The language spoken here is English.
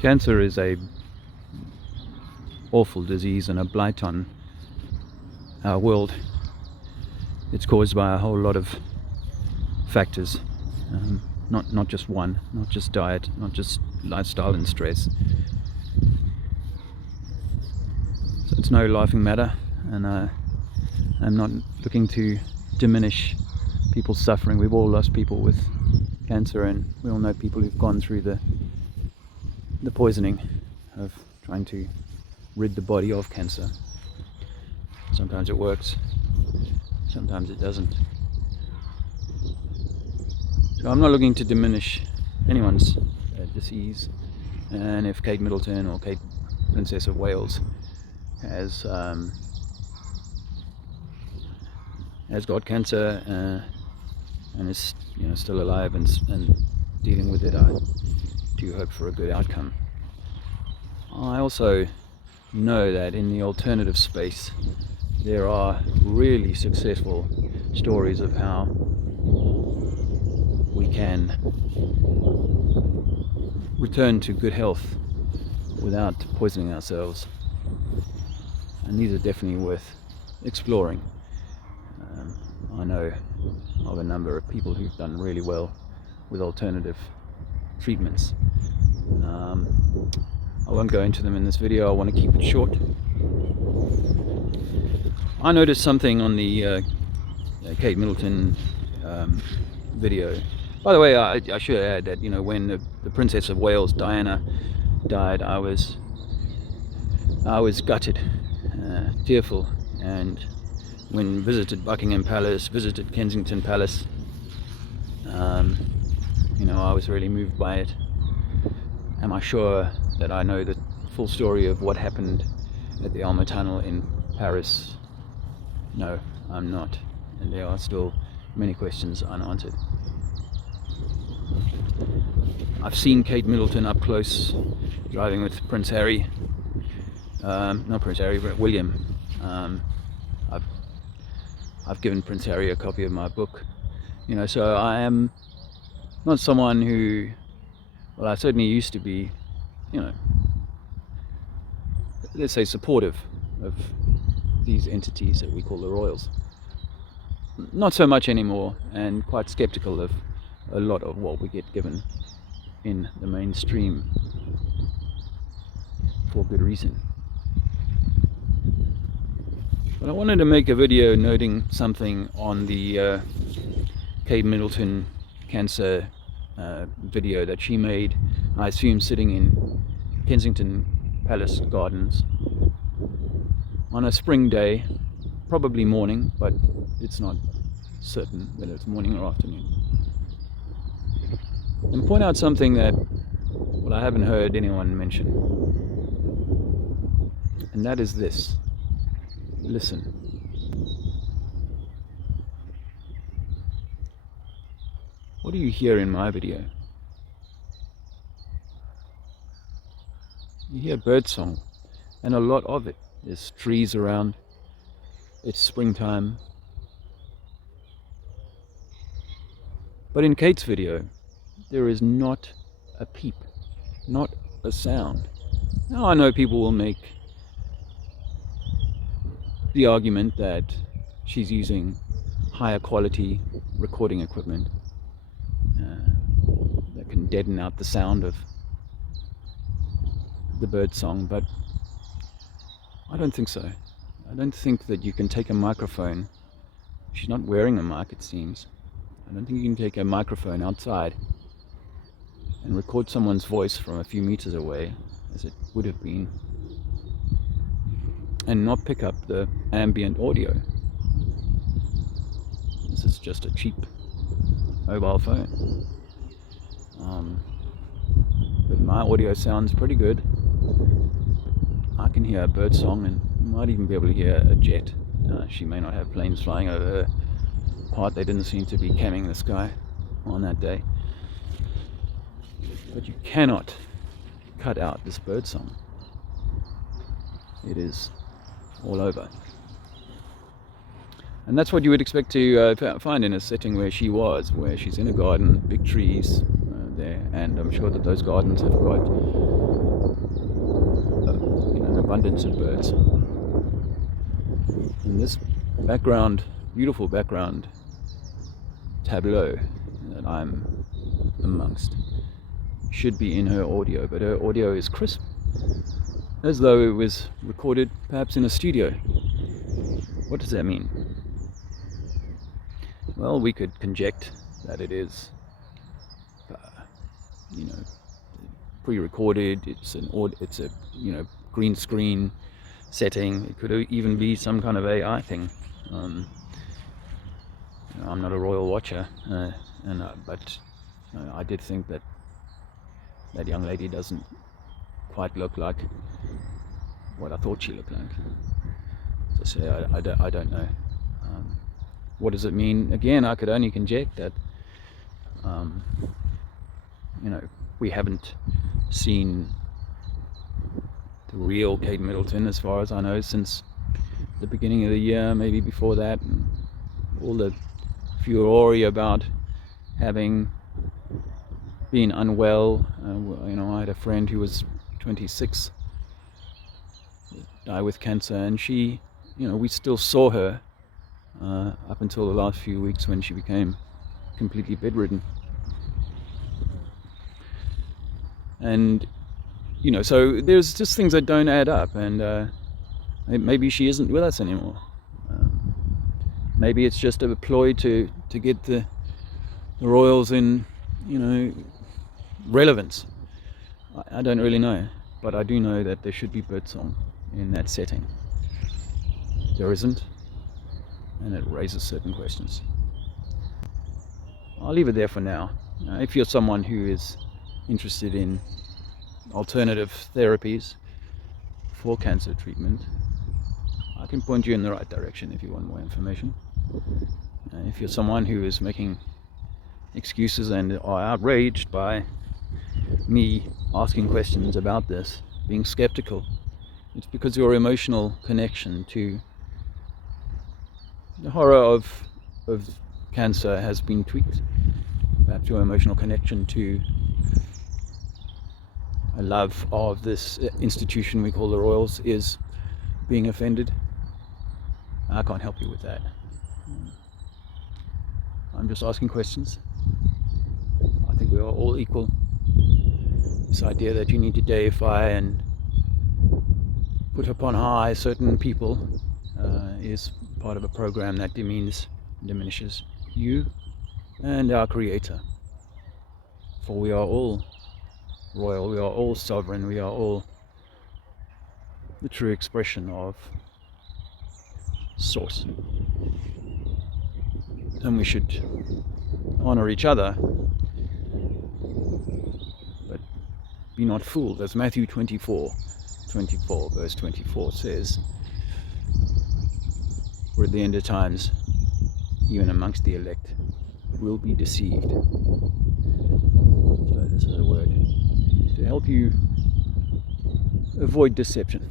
Cancer is a awful disease and a blight on our world. It's caused by a whole lot of factors, not just one, not just diet, not just lifestyle and stress. So it's no laughing matter, and I'm not looking to diminish people's suffering. We've all lost people with cancer, and we all know people who've gone through the poisoning of trying to rid the body of cancer. Sometimes it works, sometimes it doesn't. So I'm not looking to diminish anyone's disease, and if Kate Middleton or Kate Princess of Wales has got cancer and is still alive and dealing with it, I do hope for a good outcome. I also know that in the alternative space there are really successful stories of how we can return to good health without poisoning ourselves, and these are definitely worth exploring. I know of a number of people who've done really well with alternative treatments. I won't go into them in this video. I want to keep it short. I noticed something on the Kate Middleton video. By the way, I should add that when the Princess of Wales, Diana, died, I was gutted, tearful, and when visited Buckingham Palace, visited Kensington Palace, I was really moved by it. Am I sure that I know the full story of what happened at the Elmer Tunnel in Paris? No, I'm not, and there are still many questions unanswered. I've seen Kate Middleton up close, driving with Prince Harry. Not Prince Harry, but William. I've given Prince Harry a copy of my book. So I am not someone who, well, I certainly used to be, let's say, supportive of these entities that we call the royals. Not so much anymore, and quite skeptical of a lot of what we get given in the mainstream, for good reason. But I wanted to make a video noting something on the Kate Middleton cancer video that she made, I assume sitting in Kensington Palace Gardens on a spring day, probably morning, but it's not certain whether it's morning or afternoon. And point out something that, well, I haven't heard anyone mention, and that is this. Listen. What do you hear in my video? You hear birdsong, and a lot of it. There's trees around, it's springtime. But in Kate's video, there is not a peep, not a sound. Now I know people will make the argument that she's using higher quality recording equipment that can deaden out the sound of the bird song, but I don't think so. I don't think that you can take a microphone. She's not wearing a mic, it seems. I don't think you can take a microphone outside and record someone's voice from a few meters away, as it would have been, and not pick up the ambient audio. This is just a cheap mobile phone. But my audio sounds pretty good. I can hear a bird song, and you might even be able to hear a jet. She may not have planes flying over her part. They didn't seem to be camming the sky on that day. But you cannot cut out this bird song. It is all over. And that's what you would expect to find in a setting where she was, where she's in a garden, big trees there, and I'm sure that those gardens have got abundance of birds. And this background, beautiful background tableau that I'm amongst should be in her audio, but her audio is crisp, as though it was recorded perhaps in a studio. What does that mean? Well, we could conject that it is, pre-recorded. It's a green screen setting. It could even be some kind of AI thing. I'm not a royal watcher, but I did think that young lady doesn't quite look like what I thought she looked like. So I don't know. What does it mean? Again, I could only conject that we haven't seen the real Kate Middleton, as far as I know, since the beginning of the year, maybe before that, and all the furore about having been unwell. I had a friend who was 26, died with cancer, and she, we still saw her up until the last few weeks when she became completely bedridden. And so there's just things that don't add up, and maybe she isn't with us anymore. Maybe it's just a ploy to get the royals in, relevance. I don't really know, but I do know that there should be birdsong in that setting. There isn't, and it raises certain questions. I'll leave it there for now. If you're someone who is interested in alternative therapies for cancer treatment, I can point you in the right direction if you want more information. If you're someone who is making excuses and are outraged by me asking questions about this, being skeptical, it's because your emotional connection to the horror of cancer has been tweaked. Perhaps your emotional connection to a love of this institution we call the Royals is being offended. I can't help you with that. I'm just asking questions. I think we are all equal. This idea that you need to deify and put upon high certain people is part of a program that diminishes you and our Creator. For we are all royal, we are all sovereign, we are all the true expression of Source. And we should honor each other, but be not fooled, as Matthew 24 verse 24 says. For at the end of times, even amongst the elect, will be deceived. So this is a word to help you avoid deception.